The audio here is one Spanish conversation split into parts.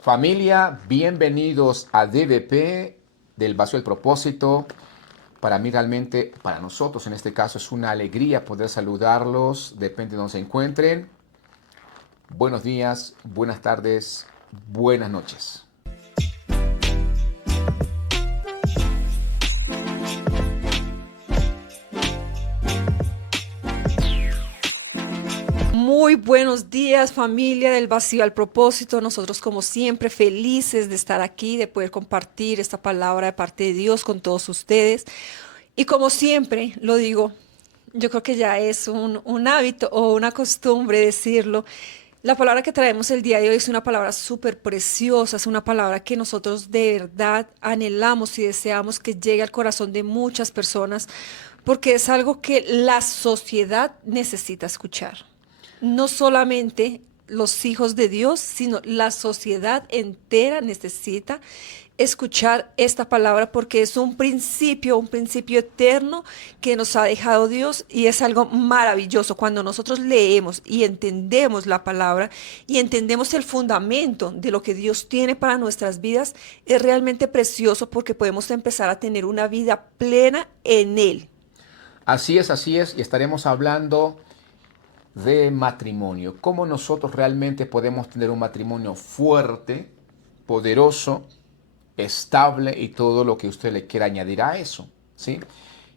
Familia, bienvenidos a DDP del Vacío del Propósito. Para mí realmente, para nosotros en este caso, es una alegría poder saludarlos, depende de donde se encuentren. Buenos días, buenas tardes, buenas noches. Muy buenos días, familia del Vacío al Propósito. Nosotros, como siempre, felices de estar aquí, de poder compartir esta palabra de parte de Dios con todos ustedes. Y como siempre, lo digo, yo creo que ya es un hábito o una costumbre decirlo. La palabra que traemos el día de hoy es una palabra súper preciosa, es una palabra que nosotros de verdad anhelamos y deseamos que llegue al corazón de muchas personas, porque es algo que la sociedad necesita escuchar. No solamente los hijos de Dios, sino la sociedad entera necesita escuchar esta palabra porque es un principio eterno que nos ha dejado Dios y es algo maravilloso. Cuando nosotros leemos y entendemos la palabra y entendemos el fundamento de lo que Dios tiene para nuestras vidas, es realmente precioso porque podemos empezar a tener una vida plena en Él. Así es, y estaremos hablando de matrimonio. Cómo nosotros realmente podemos tener un matrimonio fuerte, poderoso, estable y todo lo que usted le quiera añadir a eso, ¿sí?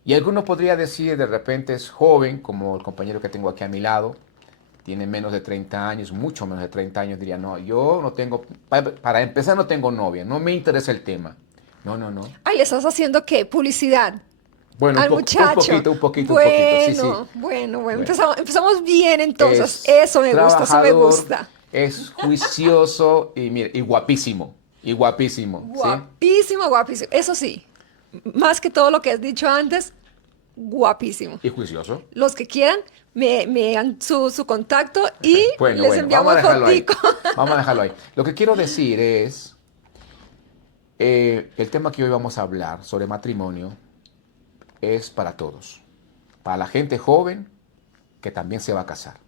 Y alguno podría decir, de repente es joven, como el compañero que tengo aquí a mi lado, tiene menos de 30 años, mucho menos de 30 años, diría, no, yo no tengo, para empezar no tengo novia, no me interesa el tema. No, no, no. Ay, ¿le estás haciendo qué? Publicidad. Bueno, Al muchacho. un poquito, sí, sí. Bueno, Bueno, empezamos bien entonces. es Eso me gusta, eso me trabajador, gusta. es juicioso y, mire, y guapísimo, ¿sí? Guapísimo, guapísimo. Eso sí, más que todo lo que has dicho antes, guapísimo. Y juicioso. Los que quieran, me dan su contacto y Bueno, les bueno, vamos a enviamos dejarlo ahí. fotico. Vamos a dejarlo ahí. Lo que quiero decir es, el tema que hoy vamos a hablar sobre matrimonio es para todos. Para la gente joven que también se va a casar.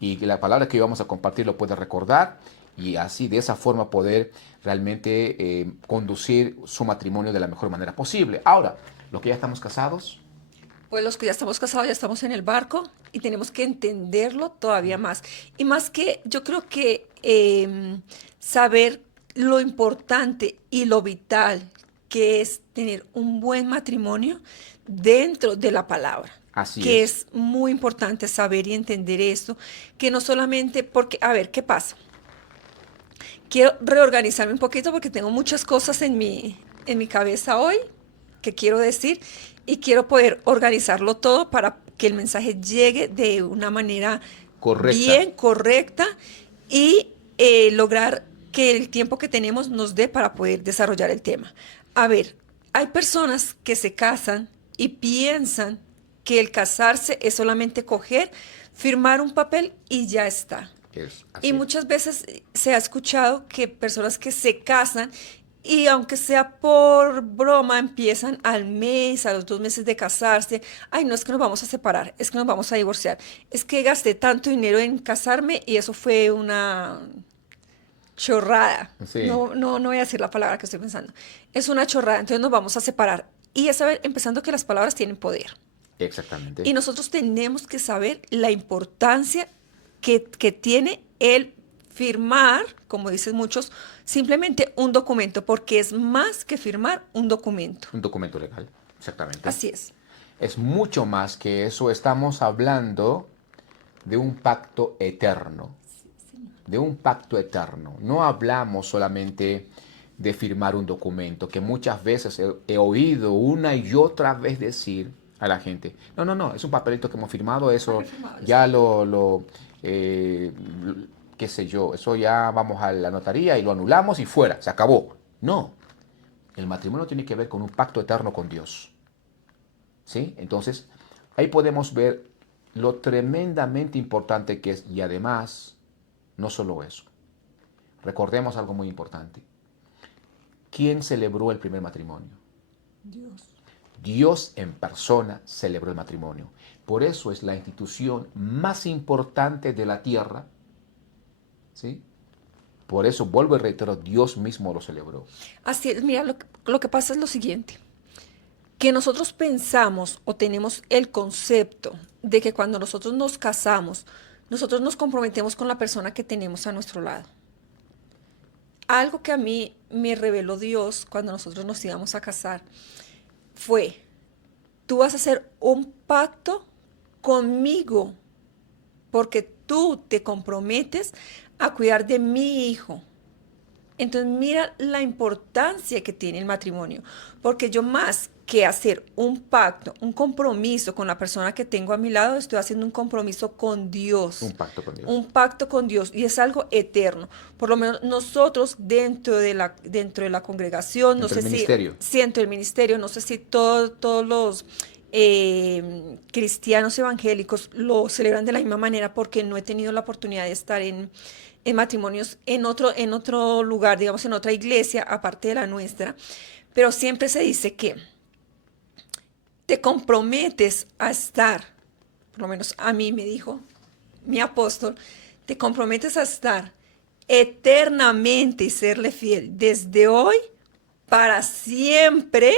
Y que la palabra que hoy vamos a compartir lo puede recordar y así de esa forma poder realmente conducir su matrimonio de la mejor manera posible. Ahora, los que ya estamos casados, Pues los que ya estamos casados, ya estamos en el barco y tenemos que entenderlo todavía más. Y más que yo creo que saber lo importante y lo vital que es tener un buen matrimonio dentro de la palabra, así que es. es muy importante saber y entender esto, que no solamente porque, a ver, ¿qué pasa? Quiero reorganizarme un poquito porque tengo muchas cosas en mi cabeza hoy que quiero decir y quiero poder organizarlo todo para que el mensaje llegue de una manera Correcta. bien, correcta y lograr que el tiempo que tenemos nos dé para poder desarrollar el tema. A ver, hay personas que se casan y piensan que el casarse es solamente coger, firmar un papel y ya está. Y Así es. muchas veces se ha escuchado que personas que se casan y aunque sea por broma empiezan al mes, a los 2 meses de casarse, ay, no es que nos vamos a separar, es que nos vamos a divorciar, es que gasté tanto dinero en casarme y eso fue una chorrada. Sí, No voy a decir la palabra que estoy pensando. Es una chorrada, entonces nos vamos a separar. Y es saber, empezando que las palabras tienen poder. Y exactamente. nosotros tenemos que saber la importancia que tiene el firmar, como dicen muchos, simplemente un documento, porque es más que firmar un documento. Un documento legal. Exactamente. Así es. Es mucho más que eso. Estamos hablando de un pacto eterno. De un pacto eterno. No hablamos solamente de firmar un documento, que muchas veces he oído una y otra vez decir a la gente, no, no, no, es un papelito que hemos firmado, eso ya eh, qué sé yo, eso ya vamos a la notaría y lo anulamos y fuera, se acabó. No, el matrimonio tiene que ver con un pacto eterno con Dios. ¿Sí? Entonces, ahí podemos ver lo tremendamente importante que es y además, no solo eso. Recordemos algo muy importante. ¿Quién celebró el primer matrimonio? Dios. Dios en persona celebró el matrimonio. Por eso es la institución más importante de la tierra, ¿sí? Por eso, vuelvo y reitero, Dios mismo lo celebró. Así es, mira, lo que pasa es lo siguiente, que nosotros pensamos o tenemos el concepto de que cuando nosotros nos casamos, nosotros nos comprometemos con la persona que tenemos a nuestro lado. Algo que a mí me reveló Dios cuando nosotros nos íbamos a casar fue, tú vas a hacer un pacto conmigo porque tú te comprometes a cuidar de mi hijo. Entonces mira la importancia que tiene el matrimonio, porque yo más que hacer un pacto, un compromiso con la persona que tengo a mi lado, estoy haciendo un compromiso con Dios, Un pacto con Dios. un pacto con Dios y es algo eterno. Por lo menos nosotros dentro de la congregación, no Entre sé el si ministerio. siento el ministerio, no sé si todos los cristianos evangélicos lo celebran de la misma manera porque no he tenido la oportunidad de estar en matrimonios en otro lugar, digamos, en otra iglesia, aparte de la nuestra, pero siempre se dice que te comprometes a estar, por lo menos a mí me dijo mi apóstol, te comprometes a estar eternamente y serle fiel desde hoy para siempre,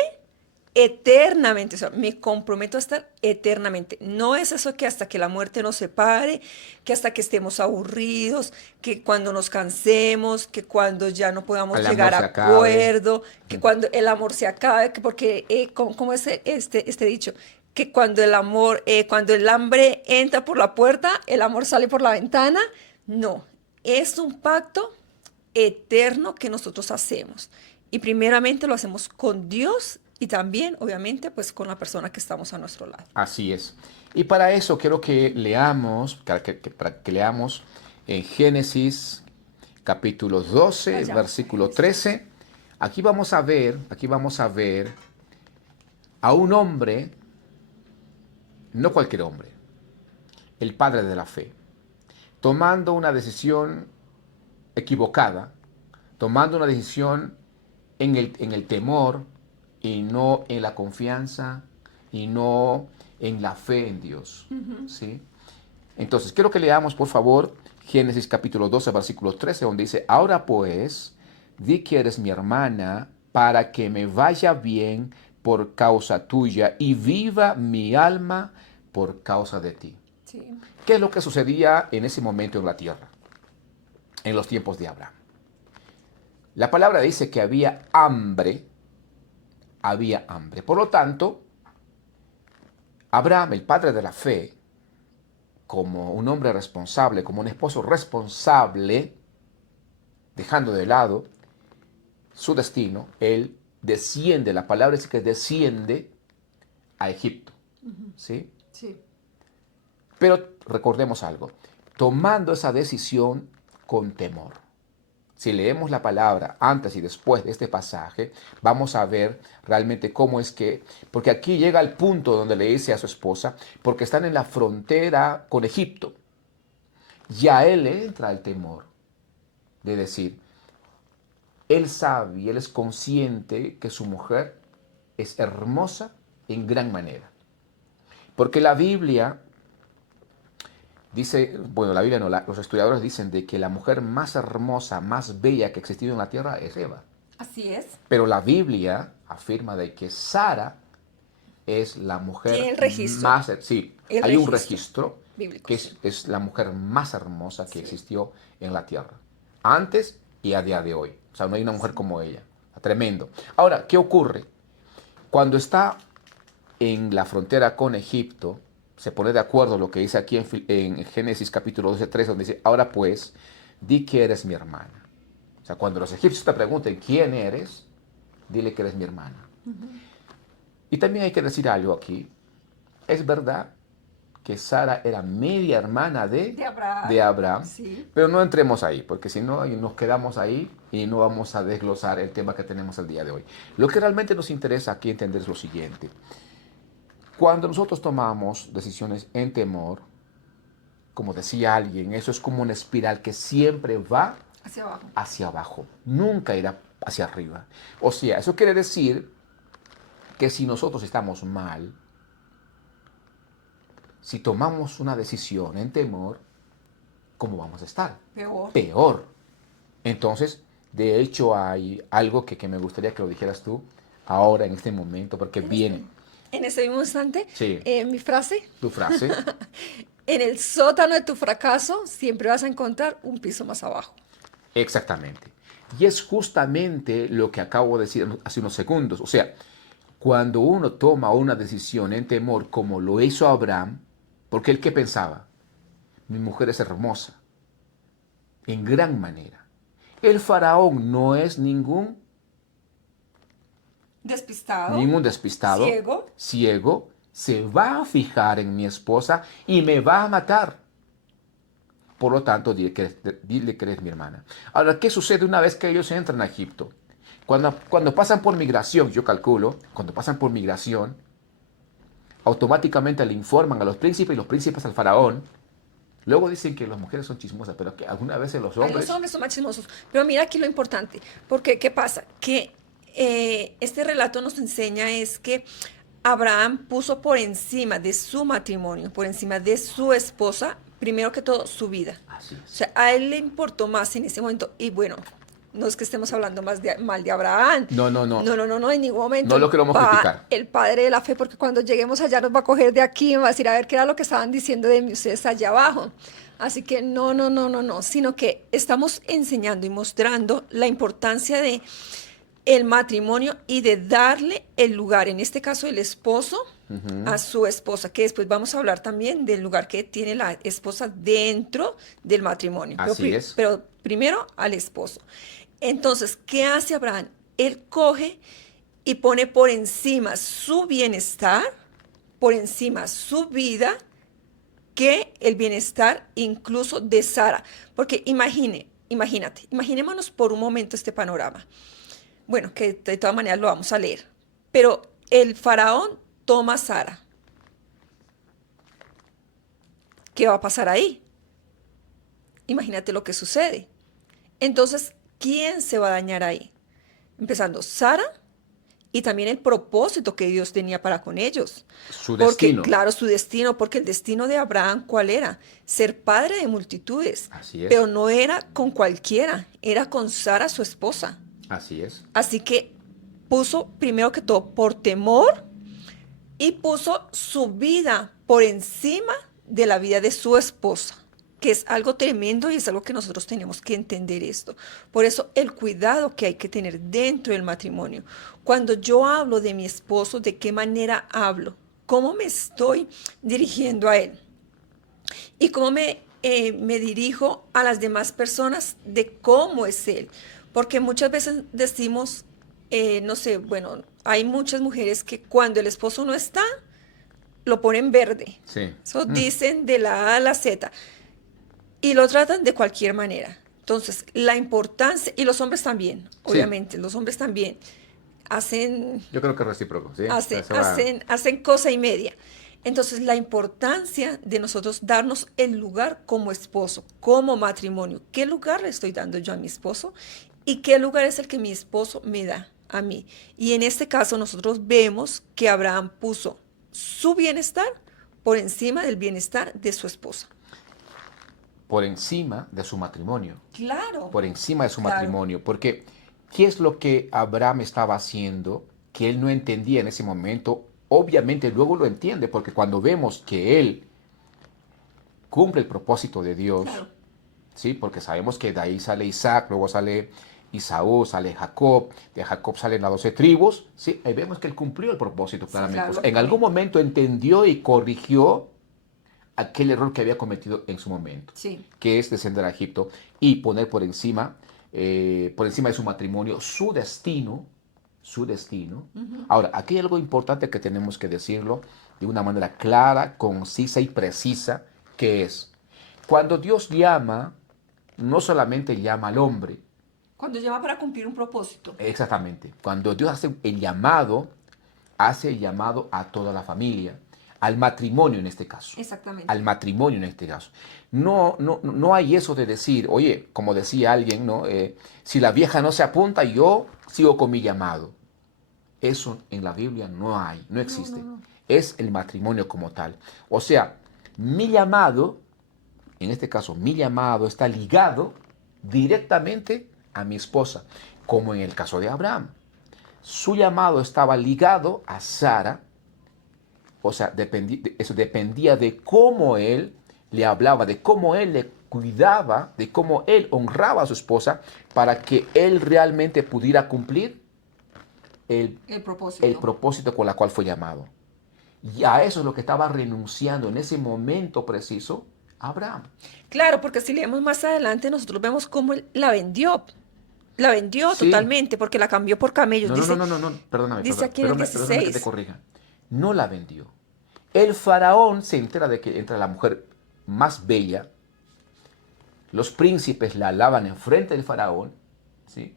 eternamente. O sea, me comprometo a estar eternamente. No es eso que hasta que la muerte nos separe, que hasta que estemos aburridos, que cuando nos cansemos, que cuando ya no podamos El amor llegar a se acabe. acuerdo, que cuando el amor se acabe, porque, ¿cómo es este dicho? Que cuando el hambre entra por la puerta, el amor sale por la ventana. No, es un pacto eterno que nosotros hacemos. Y primeramente lo hacemos con Dios y también, obviamente, pues con la persona que estamos a nuestro lado. Así es. Y para eso quiero que leamos, para que leamos en Génesis capítulo 12, Vayamos a versículo Génesis 12. 13. Aquí vamos a ver a un hombre, no cualquier hombre, el padre de la fe, tomando una decisión equivocada, tomando una decisión en el temor y no en la confianza y no en la fe en Dios. ¿Sí? Entonces, quiero que leamos, por favor, Génesis capítulo 12, versículo 13, donde dice, ahora pues, di que eres mi hermana para que me vaya bien por causa tuya y viva mi alma por causa de ti. Sí. ¿Qué es lo que sucedía en ese momento en la tierra, en los tiempos de Abraham? La palabra dice que había hambre. Por lo tanto, Abraham, el padre de la fe, como un hombre responsable, como un esposo responsable, dejando de lado su destino, él desciende, la palabra dice que desciende a Egipto. ¿Sí? Sí. Pero recordemos algo, tomando esa decisión con temor. Si leemos la palabra antes y después de este pasaje, vamos a ver realmente cómo es que, porque aquí llega al punto donde le dice a su esposa, porque están en la frontera con Egipto, ya él le entra el temor de decir, él sabe y él es consciente que su mujer es hermosa en gran manera. Porque la Biblia dice, bueno, la Biblia no, los estudiadores dicen de que la mujer más hermosa, más bella que ha existido en la tierra es Eva. Así es. Pero la Biblia afirma de que Sara es la Tiene mujer el registro. más, sí, El hay un registro registro bíblico, que sí. es la mujer más hermosa que Sí. existió en la tierra, antes y a día de hoy. O sea, no hay una mujer como ella. Tremendo. Ahora, ¿qué ocurre? Cuando está en la frontera con Egipto, se pone de acuerdo lo que dice aquí en Génesis capítulo 12, 3, donde dice, ahora pues, di que eres mi hermana. O sea, cuando los egipcios te pregunten quién eres, dile que eres mi hermana. Y también hay que decir algo aquí. Es verdad que Sara era media hermana de Abraham, Sí. pero no entremos ahí, porque si no nos quedamos ahí y no vamos a desglosar el tema que tenemos el día de hoy. Lo que realmente nos interesa aquí entender es lo siguiente. Cuando nosotros tomamos decisiones en temor, como decía alguien, eso es como una espiral que siempre va Hacia abajo. hacia abajo, nunca irá hacia arriba. O sea, eso quiere decir que si nosotros estamos mal, si tomamos una decisión en temor, ¿cómo vamos a estar? Peor. Peor. Entonces, de hecho, hay algo que me gustaría que lo dijeras tú ahora, en este momento, porque viene. En ese mismo instante, Sí, mi frase, tu frase. en el sótano de tu fracaso siempre vas a encontrar un piso más abajo. Exactamente. Y es justamente lo que acabo de decir hace unos segundos. O sea, cuando uno toma una decisión en temor, como lo hizo Abraham, porque él qué pensaba, mi mujer es hermosa, en gran manera. El faraón no es Despistado, ningún despistado, ciego. ciego, se va a fijar en mi esposa y me va a matar. Por lo tanto, dile que eres mi hermana. Ahora, ¿qué sucede una vez que ellos entran a Egipto? Cuando pasan por migración, yo calculo, cuando pasan por migración, automáticamente le informan a los príncipes y los príncipes al faraón. Luego dicen que las mujeres son chismosas, pero que algunas veces los Ay, los hombres... hombres son más chismosos. Pero mira aquí lo importante, porque ¿qué pasa? Que este relato nos enseña es que Abraham puso por encima de su matrimonio, por encima de su esposa, primero que todo su vida. Así O es. sea, a él le importó más en ese momento. Y bueno, no es que estemos hablando mal de Abraham. No, no, no. No, en ningún momento. No lo queremos criticar. El padre de la fe, porque cuando lleguemos allá nos va a coger de aquí y va a decir, a ver qué era lo que estaban diciendo de mí ustedes allá abajo. Así que no, sino que estamos enseñando y mostrando la importancia de el matrimonio y de darle el lugar, en este caso el esposo, a su esposa, que después vamos a hablar también del lugar que tiene la esposa dentro del matrimonio. Así es. Pero primero al esposo. Entonces, ¿qué hace Abraham? Él coge y pone por encima su bienestar, por encima su vida, que el bienestar incluso de Sara. Porque imaginémonos por un momento este panorama. Bueno, que de todas maneras lo vamos a leer. Pero el faraón toma a Sara. ¿Qué va a pasar ahí? Imagínate lo que sucede. Entonces, ¿quién se va a dañar ahí? Empezando Sara y también el propósito que Dios tenía para con ellos. Su Porque, destino. claro, su destino, porque el destino de Abraham, ¿cuál era? Ser padre de multitudes. Así es. Pero no era con cualquiera, era con Sara, su esposa. Así es. Así que puso primero que todo por temor y puso su vida por encima de la vida de su esposa, que es algo tremendo y es algo que nosotros tenemos que entender esto. Por eso el cuidado que hay que tener dentro del matrimonio. Cuando yo hablo de mi esposo, ¿de qué manera hablo? ¿Cómo me estoy dirigiendo a él? ¿Y cómo me dirijo a las demás personas de cómo es él? Porque muchas veces decimos, no sé, bueno, hay muchas mujeres que cuando el esposo no está, lo ponen verde. Sí. Eso dicen de la A a la Z. Y lo tratan de cualquier manera. Entonces, la importancia, y los hombres también, Sí. obviamente, los hombres también hacen Yo creo que es recíproco, ¿sí? hacen cosa y media. Entonces, la importancia de nosotros darnos el lugar como esposo, como matrimonio. ¿Qué lugar le estoy dando yo a mi esposo? ¿Y qué lugar es el que mi esposo me da a mí? Y en este caso, nosotros vemos que Abraham puso su bienestar por encima del bienestar de su esposa. Por encima de su matrimonio. Claro. Por encima de su Claro. matrimonio. Porque, ¿qué es lo que Abraham estaba haciendo que él no entendía en ese momento? Obviamente luego lo entiende, porque cuando vemos que él cumple el propósito de Dios, Claro. ¿sí? Porque sabemos que de ahí sale Isaac, luego sale Isaú, sale Jacob, de Jacob salen las 12 tribus, ¿sí? Ahí vemos que él cumplió el propósito claramente. claro, O sea, en algún momento entendió y corrigió aquel error que había cometido en su momento, Sí. que es descender a Egipto y poner por encima de su matrimonio su destino. Ahora, aquí hay algo importante que tenemos que decirlo de una manera clara, concisa y precisa, que es, cuando Dios llama, no solamente llama al hombre. Cuando llama para cumplir un propósito. Exactamente. Cuando Dios hace el llamado a toda la familia, al matrimonio en este caso. Exactamente. Al matrimonio en este caso. No hay eso de decir, oye, como decía alguien, ¿no? Si la vieja no se apunta, yo sigo con mi llamado. Eso en la Biblia no hay, no existe. No. Es el matrimonio como tal. O sea, mi llamado, en este caso, mi llamado está ligado directamente a mi esposa, como en el caso de Abraham. Su llamado estaba ligado a Sara, o sea, eso dependía de cómo él le hablaba, de cómo él le cuidaba, de cómo él honraba a su esposa para que él realmente pudiera cumplir el propósito con la cual fue llamado. Y a eso es lo que estaba renunciando en ese momento preciso Abraham. Claro, porque si leemos más adelante, nosotros vemos cómo él la vendió. La vendió Sí. totalmente porque la cambió por camellos. No, no, no, no, no, no, perdóname, Dice aquí en el perdóname que te 16. corrija. No la vendió. El faraón se entera de que entra la mujer más bella. Los príncipes la alaban en frente del faraón, ¿sí?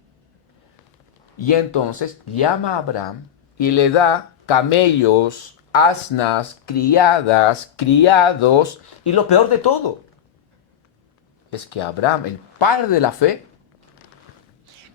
Y entonces llama a Abraham y le da camellos, asnas, criadas, criados. Y lo peor de todo es que Abraham, el padre de la fe,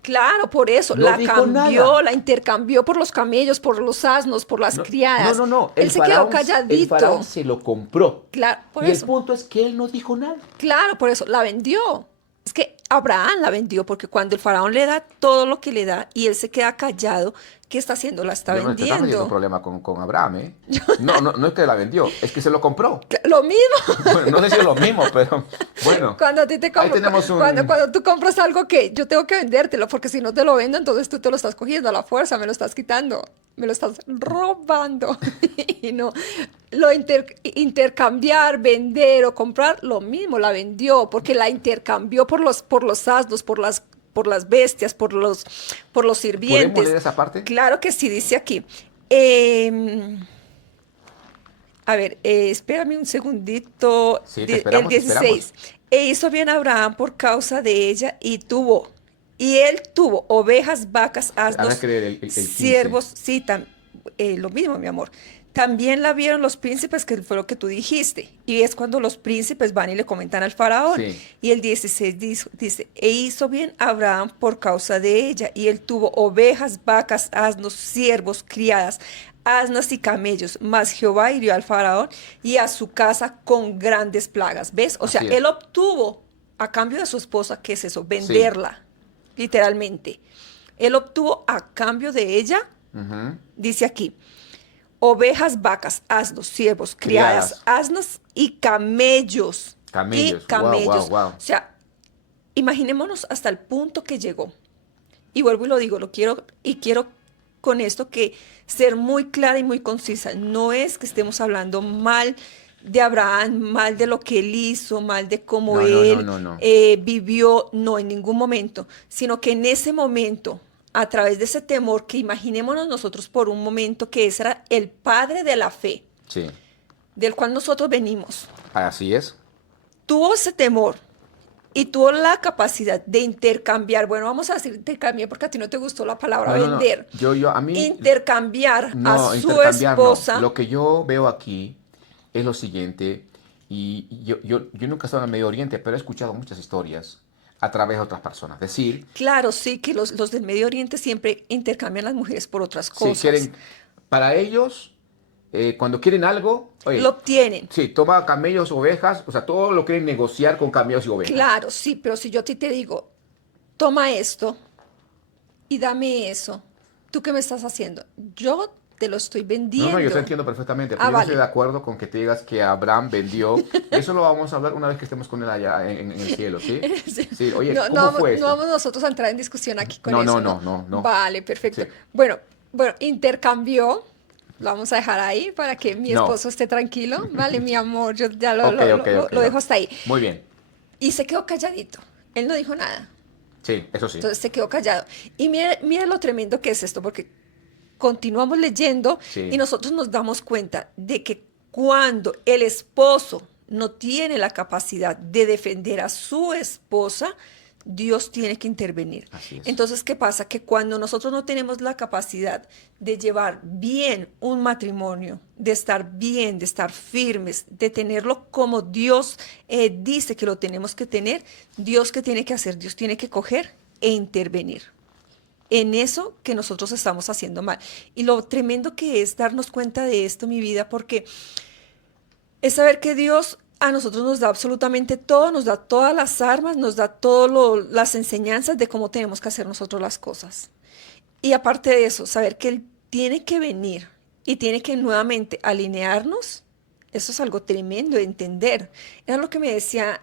Claro, por eso, no la dijo cambió, nada. la intercambió por los camellos, por los asnos, por las No, no, criadas. no, no. Él se quedó El calladito. faraón se lo compró. Claro, por Y el eso. punto es que él no dijo nada. Claro, por eso la vendió. Es que Abraham la vendió porque cuando el faraón le da todo lo que le da y él se queda callado, ¿qué está haciendo? La está Yo no te estás metiendo vendiendo. problema con Abraham, ¿eh? No, no, no es que la vendió, es que se lo compró. Lo mismo. Bueno, no sé si es lo mismo, pero bueno. Cuando a ti te Ahí compro, tenemos un... cuando tú compras algo que yo tengo que vendértelo, porque si no te lo vendo, entonces tú te lo estás cogiendo a la fuerza, me lo estás quitando, me lo estás robando. Y no, intercambiar, vender o comprar, lo mismo, la vendió, porque la intercambió por los asnos, por las bestias, por los ¿Podemos sirvientes. leer esa parte? Claro que sí, dice aquí. Em, a ver, espérame un segundito. Sí, te El esperamos, te esperamos. 16. E hizo bien Abraham por causa de ella y él tuvo ovejas, vacas, Habrá asnos, que leer el 15. siervos, sí, lo mismo, mi amor. También la vieron los príncipes, que fue lo que tú dijiste. Y es cuando los príncipes van y le comentan al faraón. Sí, Y el 16 dice, e hizo bien Abraham por causa de ella. Y él tuvo ovejas, vacas, asnos, siervos, criadas, asnas y camellos. Mas Jehová hirió al faraón y a su casa con grandes plagas. ¿Ves? O sea, así él es. obtuvo a cambio de su esposa, ¿qué es eso? Sí. Venderla, literalmente. Él obtuvo a cambio de ella, Ujú. dice aquí, ovejas, vacas, asnos, siervos, criadas, Criadas, asnas y camellos. Y camellos. Wow, wow, camellos. wow. O sea, imaginémonos hasta el punto que llegó. Y vuelvo y lo digo, quiero con esto que ser muy clara y muy concisa. No es que estemos hablando mal de Abraham, mal de lo que él hizo, mal de cómo No, no, no, él no, no. vivió, no, en ningún momento, sino que en ese momento, a través de ese temor, que imaginémonos nosotros por un momento que ese era el padre de la fe, Sí, del cual nosotros venimos, así es. tuvo ese temor y tuvo la capacidad de intercambiar, bueno, vamos a decir intercambiar porque a ti no te gustó la palabra No, no, no. vender, A mí, intercambiar a no, su intercambiar no. esposa. Lo que yo veo aquí es lo siguiente, y yo nunca he estado en el Medio Oriente, pero he escuchado muchas historias a través de otras personas. Decir, Claro, sí, que los del Medio Oriente siempre intercambian las mujeres por otras si cosas. quieren, para ellos, cuando quieren algo, Lo oye, obtienen. sí, toma camellos, ovejas, o sea, todo lo quieren negociar con camellos y ovejas. Claro, sí, pero si yo a ti te digo, toma esto y dame eso, ¿tú qué me estás haciendo? Yo te lo estoy No, no, yo te vendiendo. entiendo perfectamente, pero Ah, yo no estoy de vale. acuerdo con que te digas que Abraham vendió. Eso lo vamos a hablar una vez que estemos con él allá en el cielo, ¿sí? Sí. Sí, oye, No, ¿cómo fue no esto? vamos nosotros a entrar en discusión aquí con No, no, eso, no, ¿no? no, no. Vale, perfecto. Sí. Bueno, intercambió. Lo vamos a dejar ahí para que mi No. esposo esté tranquilo. Vale, mi amor, yo ya Ok, ok, ok. lo dejo hasta ahí. Muy bien. Y se quedó calladito. Él no dijo nada. Sí, eso sí. Entonces se quedó callado. Y mira lo tremendo que es esto, porque continuamos leyendo y Sí, nosotros nos damos cuenta de que cuando el esposo no tiene la capacidad de defender a su esposa, Dios tiene que intervenir. así es. Entonces, ¿qué pasa? Que cuando nosotros no tenemos la capacidad de llevar bien un matrimonio, de estar bien, de estar firmes, de tenerlo como Dios dice que lo tenemos que tener, Dios qué tiene que hacer, Dios tiene que coger e intervenir en eso que nosotros estamos haciendo mal. Y lo tremendo que es darnos cuenta de esto, mi vida, porque es saber que Dios a nosotros nos da absolutamente todo, nos da todas las armas, nos da todas las enseñanzas de cómo tenemos que hacer nosotros las cosas. Y aparte de eso, saber que Él tiene que venir y tiene que nuevamente alinearnos, eso es algo tremendo de entender. Era lo que me decía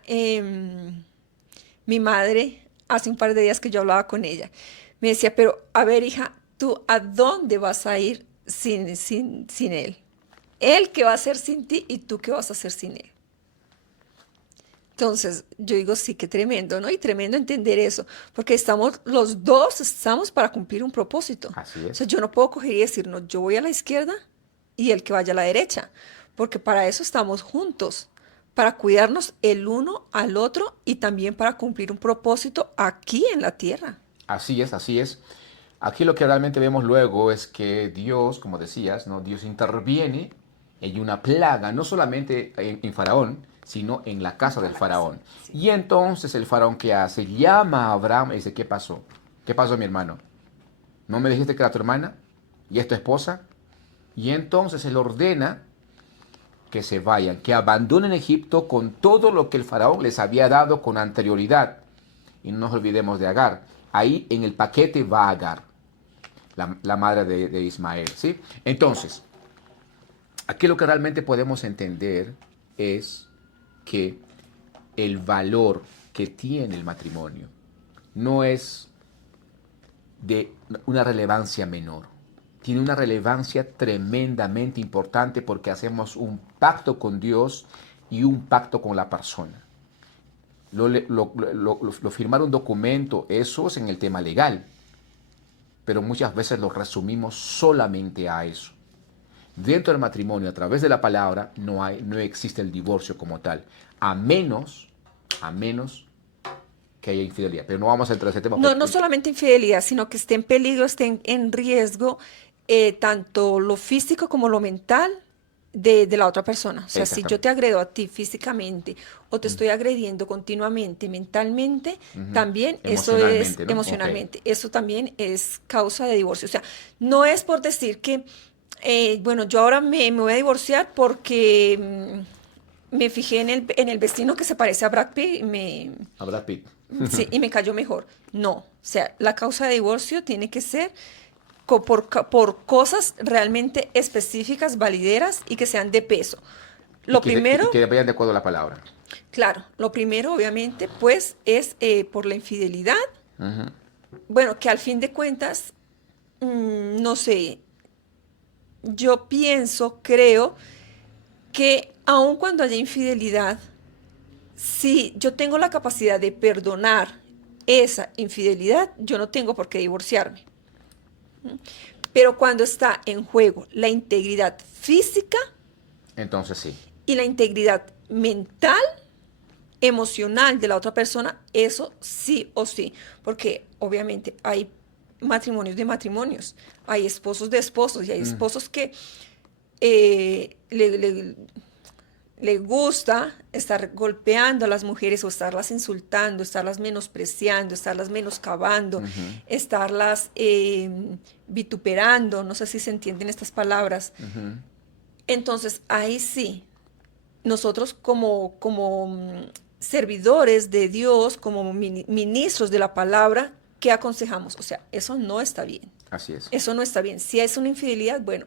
mi madre hace un par de días que yo hablaba con ella. Me decía, pero a ver, hija, ¿tú a dónde vas a ir sin Él? Él qué va a hacer sin ti y tú qué vas a hacer sin Él. Entonces, yo digo, sí, qué tremendo, ¿no? Y tremendo entender eso, porque los dos estamos para cumplir un propósito. Así O sea, es. yo no puedo coger y decir, no, yo voy a la izquierda y él que vaya a la derecha, porque para eso estamos juntos, para cuidarnos el uno al otro y también para cumplir un propósito aquí en la tierra. Así es, así es. Aquí lo que realmente vemos luego es que Dios, como decías, ¿no? Dios interviene en una plaga, no solamente en Faraón, sino en la casa del Faraón. Sí. Y entonces el Faraón, ¿qué hace? Llama a Abraham y dice, ¿qué pasó? ¿Qué pasó, mi hermano? ¿No me dijiste que era tu hermana? ¿Y es tu esposa? Y entonces él ordena que se vayan, que abandonen Egipto con todo lo que el Faraón les había dado con anterioridad. Y no nos olvidemos de Agar. Ahí en el paquete va Agar, la madre de Ismael, ¿sí? Entonces, aquí lo que realmente podemos entender es que el valor que tiene el matrimonio no es de una relevancia menor. Tiene una relevancia tremendamente importante porque hacemos un pacto con Dios y un pacto con la persona. Lo firmar un documento, eso es en el tema legal, pero muchas veces lo resumimos solamente a eso. Dentro del matrimonio, a través de la palabra, no existe el divorcio como tal, a menos que haya infidelidad. Pero no vamos a entrar en ese tema No, no porque solamente infidelidad, sino que esté en peligro, esté en riesgo, tanto lo físico como lo mental de la otra persona. O sea, si yo te exactamente. agredo a ti físicamente o te estoy agrediendo continuamente mentalmente, Ujú. también eso es Emocionalmente, ¿no? Ok. emocionalmente, eso también es causa de divorcio. O sea, no es por decir que, bueno, yo ahora me voy a divorciar porque me fijé en el vecino que se parece a Brad Pitt y A Brad Pitt. sí, y me cayó mejor. No, o sea, la causa de divorcio tiene que ser por cosas realmente específicas, valideras y que sean de peso. Lo primero, Y que vayan de acuerdo a la palabra. claro, lo primero obviamente pues es por la infidelidad. Ujú. Bueno, que al fin de cuentas, no sé, yo pienso, creo que aun cuando haya infidelidad, si yo tengo la capacidad de perdonar esa infidelidad, yo no tengo por qué divorciarme. Pero cuando está en juego la integridad física Entonces sí. y la integridad mental, emocional de la otra persona, eso sí o sí, porque obviamente hay matrimonios de matrimonios, hay esposos de esposos y hay Mm. esposos que eh, le, le- le gusta estar golpeando a las mujeres o estarlas insultando, estarlas menospreciando, estarlas menoscabando, Ujú. estarlas vituperando, no sé si se entienden estas palabras. Ujú. Entonces, ahí sí, nosotros como servidores de Dios, como ministros de la palabra, ¿qué aconsejamos? O sea, eso no está bien. Así es. Eso no está bien. Si es una infidelidad, bueno,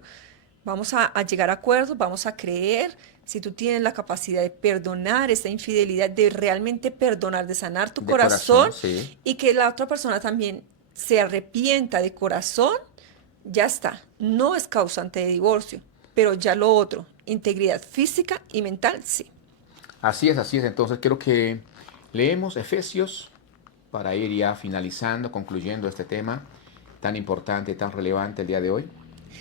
vamos a llegar a acuerdos, vamos a creer. Si tú tienes la capacidad de perdonar esa infidelidad, de realmente perdonar, de sanar tu De corazón corazón, sí. y que la otra persona también se arrepienta de corazón, ya está. No es causante de divorcio, pero ya lo otro, integridad física y mental, sí. Así es, así es. Entonces quiero que leemos Efesios para ir ya finalizando, concluyendo este tema tan importante, tan relevante el día de hoy.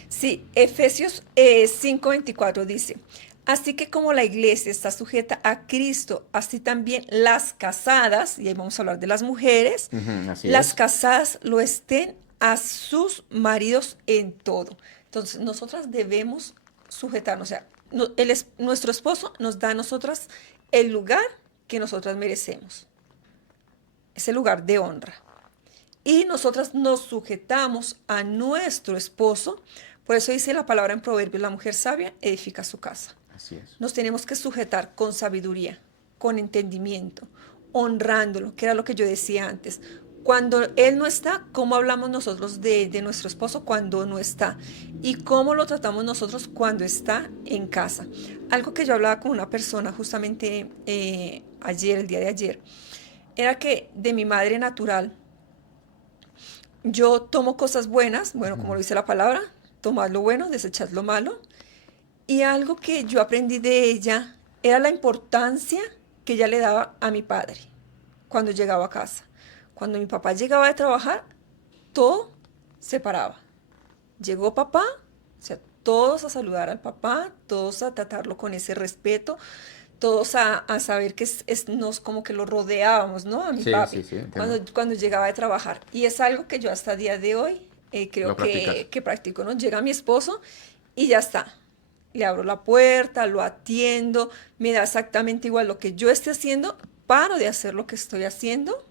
Sí, Efesios 5:24 dice, así que como la iglesia está sujeta a Cristo, así también las casadas, y ahí vamos a hablar de las mujeres, Ujú, así las es. casadas lo estén a sus maridos en todo. Entonces, nosotras debemos sujetarnos, o sea, nuestro esposo nos da a nosotras el lugar que nosotras merecemos, ese lugar de honra. Y nosotras nos sujetamos a nuestro esposo. Por eso dice la palabra en Proverbios, la mujer sabia edifica su casa. Así es. Nos tenemos que sujetar con sabiduría, con entendimiento, honrándolo, que era lo que yo decía antes. Cuando Él no está, ¿cómo hablamos nosotros de nuestro esposo cuando no está? ¿Y cómo lo tratamos nosotros cuando está en casa? Algo que yo hablaba con una persona justamente ayer, el día de ayer, era que de mi madre natural, yo tomo cosas buenas, bueno, como lo dice la palabra, tomad lo bueno, desechad lo malo. Y algo que yo aprendí de ella era la importancia que ella le daba a mi padre cuando llegaba a casa. Cuando mi papá llegaba de trabajar, todo se paraba. Llegó papá, o sea, todos a saludar al papá, todos a tratarlo con ese respeto, todos a saber que nos como que lo rodeábamos, ¿no? A mi Sí, sí, papi, sí, entiendo. cuando llegaba de trabajar. Y es algo que yo hasta el día de hoy Lo creo practicas. que practico, ¿no? Llega mi esposo y ya está. Le abro la puerta, lo atiendo, me da exactamente igual lo que yo esté haciendo, paro de hacer lo que estoy haciendo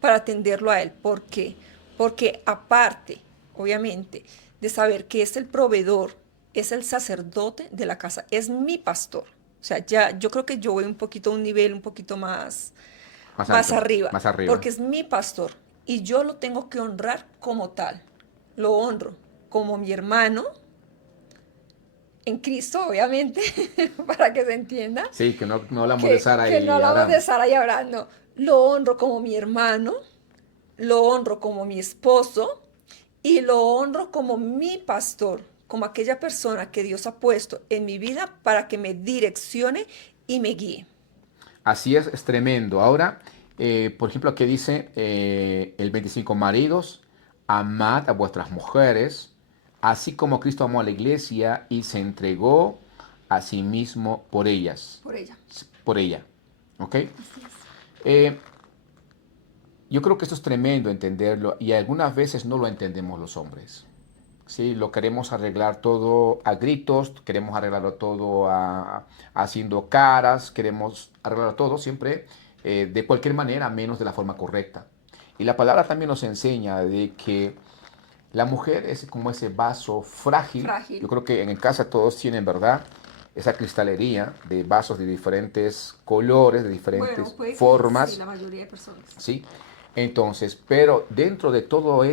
para atenderlo a él. ¿Por qué? Porque aparte, obviamente, de saber que es el proveedor, es el sacerdote de la casa, es mi pastor. O sea, ya yo creo que yo voy un poquito a un nivel un poquito Más más alto, arriba, más arriba. porque es mi pastor y yo lo tengo que honrar como tal. Lo honro como mi hermano en Cristo, obviamente, para que se entienda, Sí, que no hablamos de Sara que no y hablamos de Abraham. Sara y Abraham, no. Lo honro como mi hermano, lo honro como mi esposo y lo honro como mi pastor, como aquella persona que Dios ha puesto en mi vida para que me direccione y me guíe. Así es tremendo. Ahora, por ejemplo, aquí dice el 25, maridos, amad a vuestras mujeres, así como Cristo amó a la iglesia y se entregó a sí mismo por ellas, Por ella. por ella. ¿Ok? Así es. Eh, yo creo que esto es tremendo entenderlo y algunas veces no lo entendemos los hombres. Sí, lo queremos arreglar todo a gritos, queremos arreglarlo todo haciendo caras, queremos arreglarlo todo siempre de cualquier manera, menos de la forma correcta. Y la palabra también nos enseña de que la mujer es como ese vaso frágil. Yo Frágil. creo que en casa todos tienen, ¿verdad? Esa cristalería de vasos de diferentes colores, de Bueno, diferentes puede que sí, formas, la mayoría de personas. ¿sí? Entonces, pero dentro de todos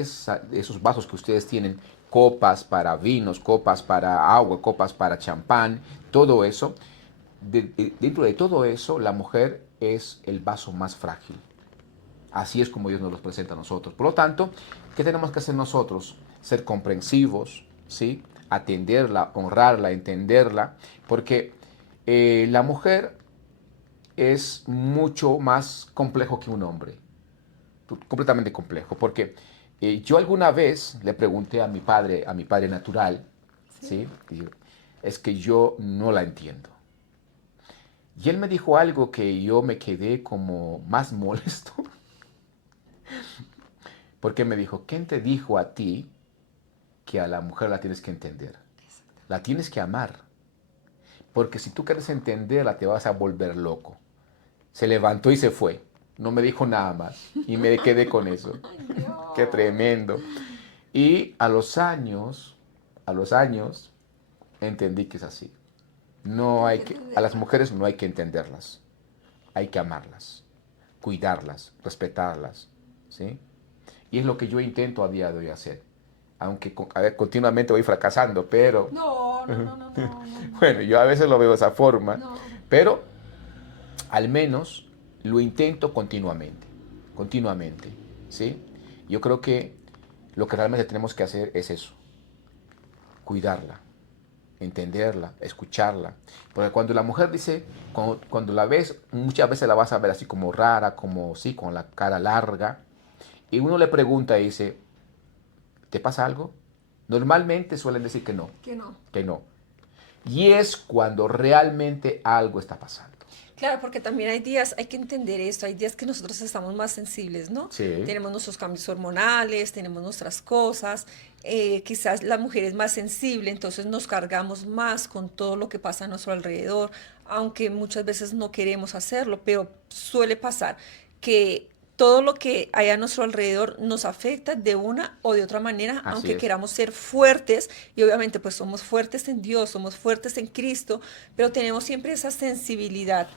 esos vasos que ustedes tienen, copas para vinos, copas para agua, copas para champán, todo eso, dentro de todo eso, la mujer es el vaso más frágil. Así es como Dios nos los presenta a nosotros. Por lo tanto, ¿qué tenemos que hacer nosotros? Ser comprensivos, ¿sí? Atenderla, honrarla, entenderla, porque la mujer es mucho más complejo que un hombre, completamente complejo, porque yo alguna vez le pregunté a mi padre natural, Sí. ¿sí? Y es que yo no la entiendo. Y él me dijo algo que yo me quedé como más molesto, porque me dijo, ¿quién te dijo a ti que a la mujer la tienes que entender? La tienes que amar, porque si tú quieres entenderla te vas a volver loco. Se levantó y se fue. No me dijo nada más. Y me quedé con eso. Ay, Qué Dios. tremendo. Y a los años, entendí que es así. No Hay hay que a las entenderla. mujeres no hay que entenderlas. Hay que amarlas, cuidarlas, respetarlas. ¿Sí? Y es lo que yo intento a día de hoy hacer. Aunque a ver, continuamente voy fracasando, pero No, no, no, no, no, no, bueno, no. yo a veces lo veo de esa forma, No. pero al menos lo intento continuamente, continuamente, ¿sí? Yo creo que lo que realmente tenemos que hacer es eso, cuidarla, entenderla, escucharla. Porque cuando la mujer dice, cuando la ves, muchas veces la vas a ver así como rara, como sí, con la cara larga, y uno le pregunta y dice, ¿te pasa algo? Normalmente suelen decir que no, Que no. que no. Y es cuando realmente algo está pasando. Claro, porque también hay días, hay que entender esto, hay días que nosotros estamos más sensibles, ¿no? Sí, Tenemos nuestros cambios hormonales, tenemos nuestras cosas, quizás la mujer es más sensible, entonces nos cargamos más con todo lo que pasa a nuestro alrededor, aunque muchas veces no queremos hacerlo, pero suele pasar que todo lo que hay a nuestro alrededor nos afecta de una o de otra manera, Así aunque es. queramos ser fuertes, y obviamente pues somos fuertes en Dios, somos fuertes en Cristo, pero tenemos siempre esa sensibilidad.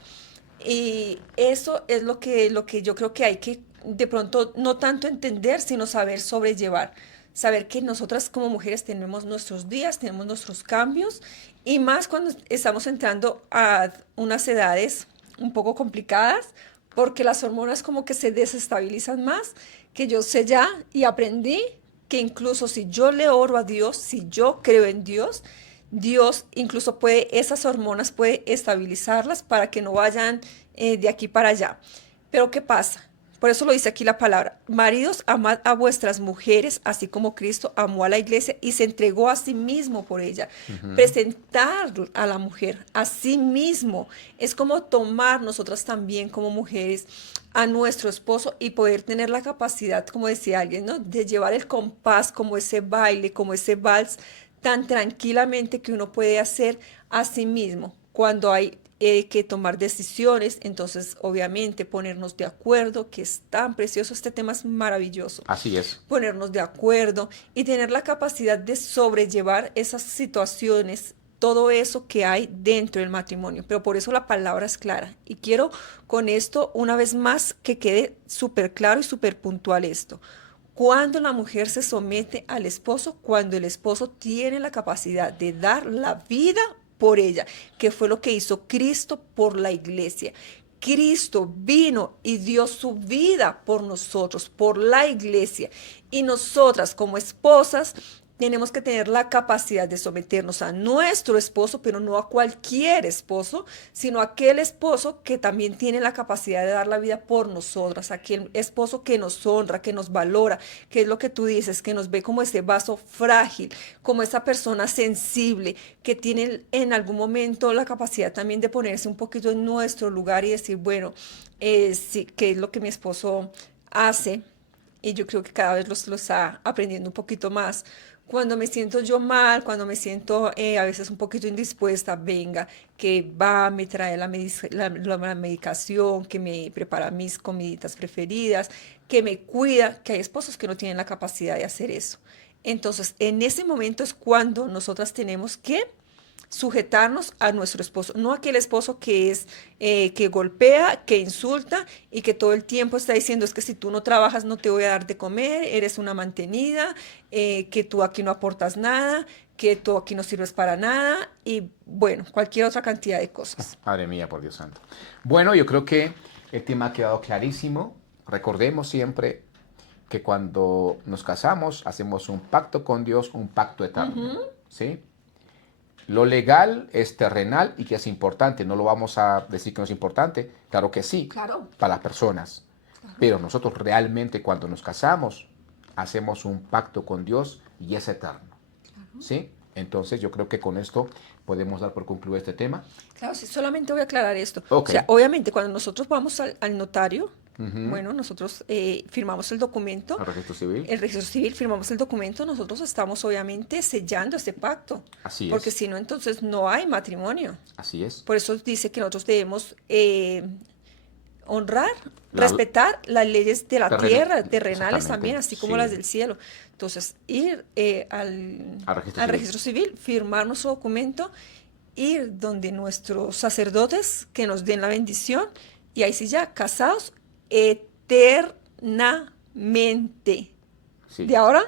Y eso es lo que yo creo que hay que de pronto no tanto entender, sino saber sobrellevar. Saber que nosotras como mujeres tenemos nuestros días, tenemos nuestros cambios, y más cuando estamos entrando a unas edades un poco complicadas, porque las hormonas como que se desestabilizan más, que yo sé ya y aprendí que incluso si yo le oro a Dios, si yo creo en Dios, Dios incluso puede, esas hormonas puede estabilizarlas para que no vayan de aquí para allá. Pero ¿qué pasa? Por eso lo dice aquí la palabra. Maridos, amad a vuestras mujeres, así como Cristo amó a la iglesia y se entregó a sí mismo por ella. Ujú. Presentar a la mujer a sí mismo es como tomar nosotras también como mujeres a nuestro esposo y poder tener la capacidad, como decía alguien, ¿no? De llevar el compás como ese baile, como ese vals tan tranquilamente que uno puede hacer a sí mismo. Cuando hay que tomar decisiones, entonces obviamente ponernos de acuerdo, que es tan precioso, este tema es maravilloso, Así es. ponernos de acuerdo y tener la capacidad de sobrellevar esas situaciones, todo eso que hay dentro del matrimonio. Pero por eso la palabra es clara. Y quiero con esto, una vez más, que quede súper claro y súper puntual esto. Cuando la mujer se somete al esposo, cuando el esposo tiene la capacidad de dar la vida por ella, que fue lo que hizo Cristo por la iglesia. Cristo vino y dio su vida por nosotros, por la iglesia. Y nosotras como esposas tenemos que tener la capacidad de someternos a nuestro esposo, pero no a cualquier esposo, sino a aquel esposo que también tiene la capacidad de dar la vida por nosotras, aquel esposo que nos honra, que nos valora, que es lo que tú dices, que nos ve como ese vaso frágil, como esa persona sensible, que tiene en algún momento la capacidad también de ponerse un poquito en nuestro lugar y decir, bueno, sí, qué es lo que mi esposo hace, y yo creo que cada vez lo está aprendiendo un poquito más. Cuando me siento yo mal, cuando me siento a veces un poquito indispuesta, venga, que va, me trae la medicación, que me prepara mis comiditas preferidas, que me cuida, que hay esposos que no tienen la capacidad de hacer eso. Entonces, en ese momento es cuando nosotras tenemos que sujetarnos a nuestro esposo, no aquel esposo que es que golpea, que insulta y que todo el tiempo está diciendo es que si tú no trabajas no te voy a dar de comer, eres una mantenida, que tú aquí no aportas nada, que tú aquí no sirves para nada y bueno, cualquier otra cantidad de cosas. Madre mía, por Dios santo. Bueno, yo creo que el tema ha quedado clarísimo. Recordemos siempre que cuando nos casamos hacemos un pacto con Dios, un pacto eterno. Ujú. ¿Sí? Lo legal es terrenal y que es importante. No lo vamos a decir que no es importante. Claro que sí, Claro, para las personas. claro. Pero nosotros realmente cuando nos casamos hacemos un pacto con Dios y es eterno. ¿Sí? Entonces yo creo que con esto podemos dar por concluido este tema. Claro, sí, solamente voy a aclarar esto. O Ok. sea, obviamente cuando nosotros vamos al notario, Ujú. bueno, nosotros firmamos el documento, Al registro civil. el registro civil, firmamos el documento, nosotros estamos obviamente sellando ese pacto, Así porque es. si no, entonces no hay matrimonio. Así es. Por eso dice que nosotros debemos honrar, La, respetar las leyes de la terrena- tierra, terrenales también, exactamente. así como las Sí. del cielo. Entonces, ir Al registro al civil. registro civil, firmar nuestro documento, ir donde nuestros sacerdotes que nos den la bendición y ahí sí ya, casados eternamente. Sí. De ahora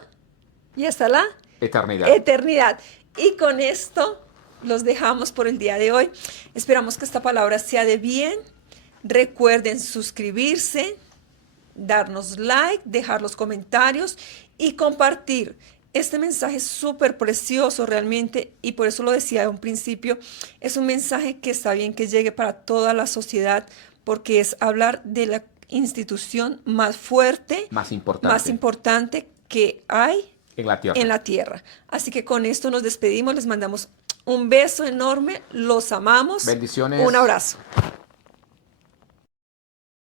y hasta la Eternidad. eternidad. Y con esto los dejamos por el día de hoy. Esperamos que esta palabra sea de bien. Recuerden suscribirse, darnos like, dejar los comentarios y compartir. Este mensaje es súper precioso realmente y por eso lo decía de un principio, es un mensaje que está bien que llegue para toda la sociedad porque es hablar de la institución más fuerte, Más más importante. importante que hay En la en tierra. la tierra. Así que con esto nos despedimos, les mandamos un beso enorme, los amamos, un Bendiciones. abrazo.